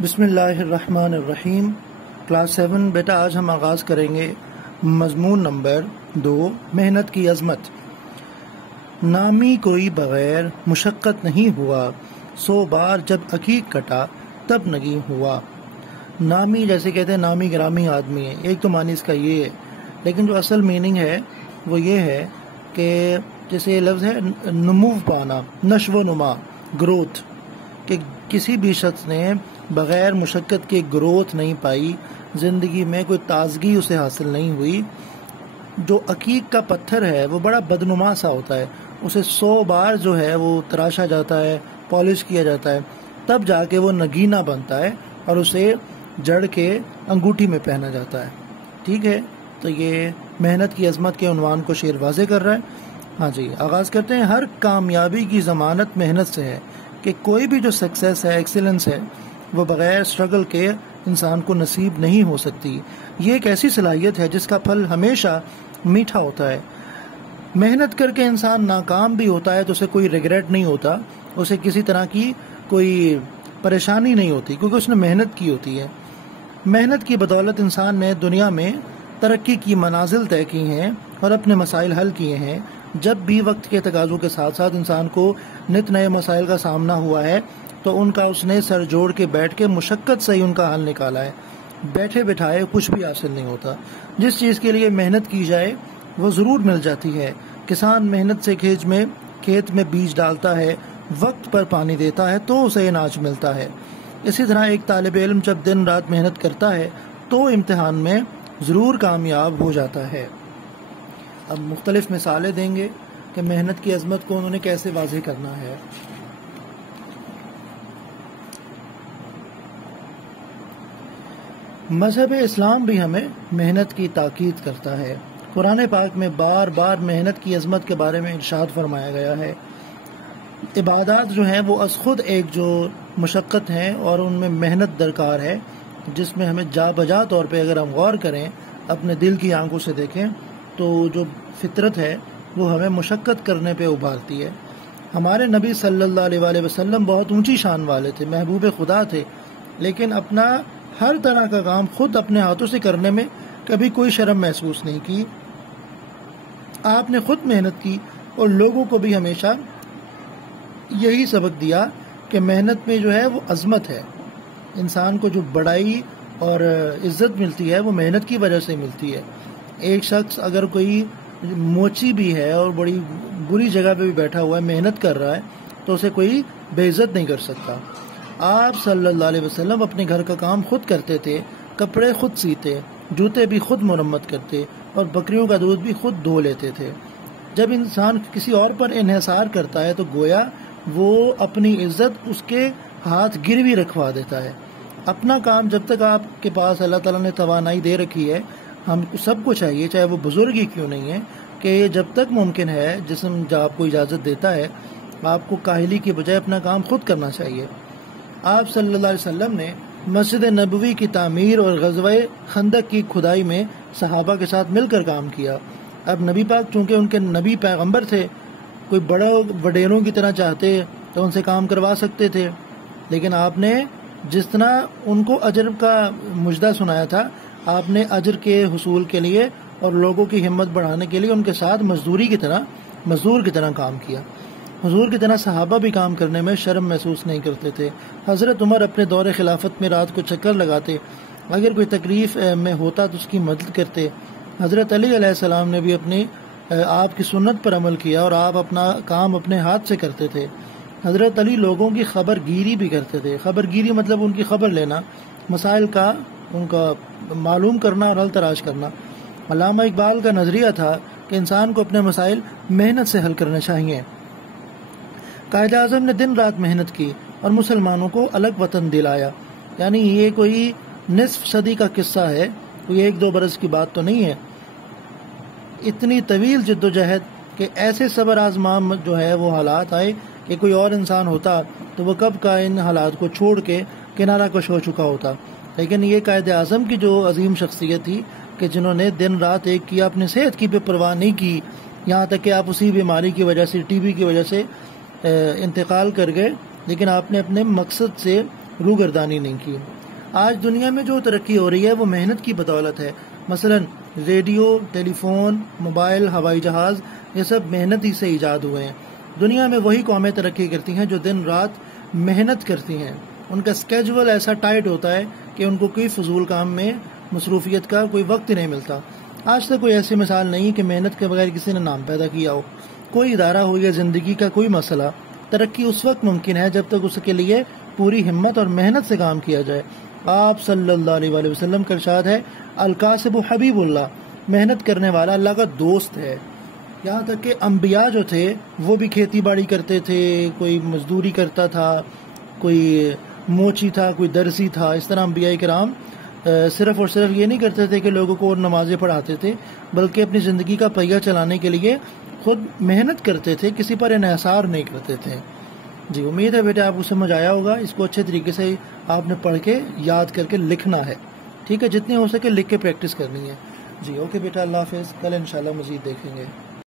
بسم اللہ الرحمن الرحیم۔ کلاس 7 بیٹا آج ہم آغاز کریں گے مضمون نمبر 2 محنت کی عظمت۔ نامی کوئی بغیر مشقت نہیں ہوا، 100 بار جب عقیق کٹا تب نگیں ہوا۔ نامی جیسے کہتے ہیں نامی گرامی آدمی ہے، ایک تو معنی اس کا یہ ہے، لیکن جو اصل میننگ ہے وہ یہ ہے کہ جیسے یہ لفظ ہے نمو پانا، نشو و نما، گروتھ، کہ کسی بھی شخص نے بغیر مشقت کے گروتھ نہیں پائی، زندگی میں کوئی تازگی اسے حاصل نہیں ہوئی۔ جو عقیق کا پتھر ہے وہ بڑا بدنما سا ہوتا ہے، اسے 100 بار جو ہے وہ تراشا جاتا ہے، پالش کیا جاتا ہے، تب جا کے وہ نگینا بنتا ہے اور اسے جڑ کے انگوٹھی میں پہنا جاتا ہے۔ ٹھیک ہے، تو یہ محنت کی عظمت کے عنوان کو شعر واضح کر رہا ہے۔ ہاں جی، آغاز کرتے ہیں۔ ہر کامیابی کی ضمانت محنت سے ہے، کہ کوئی بھی جو سکسیس ہے، ایکسیلنس ہے، وہ بغیر سٹرگل کے انسان کو نصیب نہیں ہو سکتی۔ یہ ایک ایسی صلاحیت ہے جس کا پھل ہمیشہ میٹھا ہوتا ہے۔ محنت کر کے انسان ناکام بھی ہوتا ہے تو اسے کوئی ریگریٹ نہیں ہوتا، اسے کسی طرح کی کوئی پریشانی نہیں ہوتی، کیونکہ اس نے محنت کی ہوتی ہے۔ محنت کی بدولت انسان نے دنیا میں ترقی کی منازل طے کی ہیں اور اپنے مسائل حل کیے ہیں۔ جب بھی وقت کے تقاضوں کے ساتھ ساتھ انسان کو نت نئے مسائل کا سامنا ہوا ہے تو ان کا اس نے سر جوڑ کے بیٹھ کے مشقت سے ہی ان کا حل نکالا ہے۔ بیٹھے بٹھائے کچھ بھی حاصل نہیں ہوتا۔ جس چیز کے لیے محنت کی جائے وہ ضرور مل جاتی ہے۔ کسان محنت سے کھیت میں بیج ڈالتا ہے، وقت پر پانی دیتا ہے تو اسے اناج ملتا ہے۔ اسی طرح ایک طالب علم جب دن رات محنت کرتا ہے تو امتحان میں ضرور کامیاب ہو جاتا ہے۔ اب مختلف مثالیں دیں گے کہ محنت کی عظمت کو انہوں نے کیسے واضح کرنا ہے۔ مذہب اسلام بھی ہمیں محنت کی تاکید کرتا ہے۔ قرآن پاک میں بار بار محنت کی عظمت کے بارے میں ارشاد فرمایا گیا ہے۔ عبادات جو ہیں وہ از خود ایک جو مشقت ہیں اور ان میں محنت درکار ہے، جس میں ہمیں جا بجا طور پہ اگر ہم غور کریں، اپنے دل کی آنکھوں سے دیکھیں تو جو فطرت ہے وہ ہمیں مشقت کرنے پہ ابھارتی ہے۔ ہمارے نبی صلی اللہ علیہ وآلہ وسلم بہت اونچی شان والے تھے، محبوب خدا تھے، لیکن اپنا ہر طرح کا کام خود اپنے ہاتھوں سے کرنے میں کبھی کوئی شرم محسوس نہیں کی۔ آپ نے خود محنت کی اور لوگوں کو بھی ہمیشہ یہی سبق دیا کہ محنت میں جو ہے وہ عظمت ہے۔ انسان کو جو بڑائی اور عزت ملتی ہے وہ محنت کی وجہ سے ملتی ہے۔ ایک شخص اگر کوئی موچی بھی ہے اور بڑی بری جگہ پہ بھی بیٹھا ہوا ہے، محنت کر رہا ہے، تو اسے کوئی بے عزت نہیں کر سکتا۔ آپ صلی اللہ علیہ وسلم اپنے گھر کا کام خود کرتے تھے، کپڑے خود سیتے، جوتے بھی خود مرمت کرتے اور بکریوں کا دودھ بھی خود دھو لیتے تھے۔ جب انسان کسی اور پر انحصار کرتا ہے تو گویا وہ اپنی عزت اس کے ہاتھ گروی رکھوا دیتا ہے۔ اپنا کام جب تک آپ کے پاس اللہ تعالیٰ نے توانائی دے رکھی ہے، ہم سب کو چاہیے، چاہے وہ بزرگ ہی کیوں نہیں ہے، کہ جب تک ممکن ہے، جسم جب آپ کو اجازت دیتا ہے، آپ کو کاہلی کی بجائے اپنا کام خود کرنا چاہیے۔ آپ صلی اللہ علیہ وسلم نے مسجد نبوی کی تعمیر اور غزوہ خندق کی کھدائی میں صحابہ کے ساتھ مل کر کام کیا۔ اب نبی پاک چونکہ ان کے نبی پیغمبر تھے، کوئی بڑا وڈیروں کی طرح چاہتے تو ان سے کام کروا سکتے تھے، لیکن آپ نے جس طرح ان کو اجر کا مجدہ سنایا تھا، آپ نے اجر کے حصول کے لیے اور لوگوں کی ہمت بڑھانے کے لیے ان کے ساتھ مزدور کی طرح کام کیا۔ حضور کی طرح صحابہ بھی کام کرنے میں شرم محسوس نہیں کرتے تھے۔ حضرت عمر اپنے دور خلافت میں رات کو چکر لگاتے، اگر کوئی تکلیف میں ہوتا تو اس کی مدد کرتے۔ حضرت علی علیہ السلام نے بھی اپنی آپ کی سنت پر عمل کیا اور آپ اپنا کام اپنے ہاتھ سے کرتے تھے۔ حضرت علی لوگوں کی خبر گیری بھی کرتے تھے۔ خبر گیری مطلب ان کی خبر لینا، مسائل کا ان کا معلوم کرنا اور حل تلاش کرنا۔ علامہ اقبال کا نظریہ تھا کہ انسان کو اپنے مسائل محنت سے حل کرنے چاہیے۔ قائد اعظم نے دن رات محنت کی اور مسلمانوں کو الگ وطن دلایا۔ یعنی یہ کوئی نصف صدی کا قصہ ہے، کوئی 1-2 برس کی بات تو نہیں ہے۔ اتنی طویل جد و جہد کہ ایسے صبر آزمام جو ہے وہ حالات آئے کہ کوئی اور انسان ہوتا تو وہ کب کا ان حالات کو چھوڑ کے کنارہ کش ہو چکا ہوتا، لیکن یہ قائد اعظم کی جو عظیم شخصیت تھی کہ جنہوں نے دن رات ایک کیا، اپنی صحت کی بھی پرواہ نہیں کی، یہاں تک کہ آپ اسی بیماری کی وجہ سے، ٹی بی کی وجہ سے انتقال کر گئے، لیکن آپ نے اپنے مقصد سے روگردانی نہیں کی۔ آج دنیا میں جو ترقی ہو رہی ہے وہ محنت کی بدولت ہے۔ مثلا ریڈیو، ٹیلی فون، موبائل، ہوائی جہاز، یہ سب محنت ہی سے ایجاد ہوئے ہیں۔ دنیا میں وہی قومیں ترقی کرتی ہیں جو دن رات محنت کرتی ہیں۔ ان کا اسکیجول ایسا ٹائٹ ہوتا ہے کہ ان کو کوئی فضول کام میں مصروفیت کا کوئی وقت نہیں ملتا۔ آج تک کوئی ایسی مثال نہیں کہ محنت کے بغیر کسی نے نام پیدا کیا ہو۔ کوئی ادارہ ہو یا زندگی کا کوئی مسئلہ، ترقی اس وقت ممکن ہے جب تک اس کے لیے پوری ہمت اور محنت سے کام کیا جائے۔ آپ صلی اللہ علیہ وآلہ وسلم کا ارشاد ہے، الکاسب حبیب اللہ، محنت کرنے والا اللہ کا دوست ہے۔ یہاں تک کہ انبیاء جو تھے وہ بھی کھیتی باڑی کرتے تھے، کوئی مزدوری کرتا تھا، کوئی موچی تھا، کوئی درزی تھا۔ اس طرح انبیاء کرام صرف اور صرف یہ نہیں کرتے تھے کہ لوگوں کو نمازیں پڑھاتے تھے، بلکہ اپنی زندگی کا پہیہ چلانے کے لیے خود محنت کرتے تھے، کسی پر انحصار نہیں کرتے تھے۔ جی امید ہے بیٹے آپ کو سمجھ آیا ہوگا۔ اس کو اچھے طریقے سے آپ نے پڑھ کے یاد کر کے لکھنا ہے، ٹھیک ہے؟ جتنے ہو سکے لکھ کے پریکٹس کرنی ہے۔ جی اوکے بیٹا، اللہ حافظ، کل انشاءاللہ مزید دیکھیں گے۔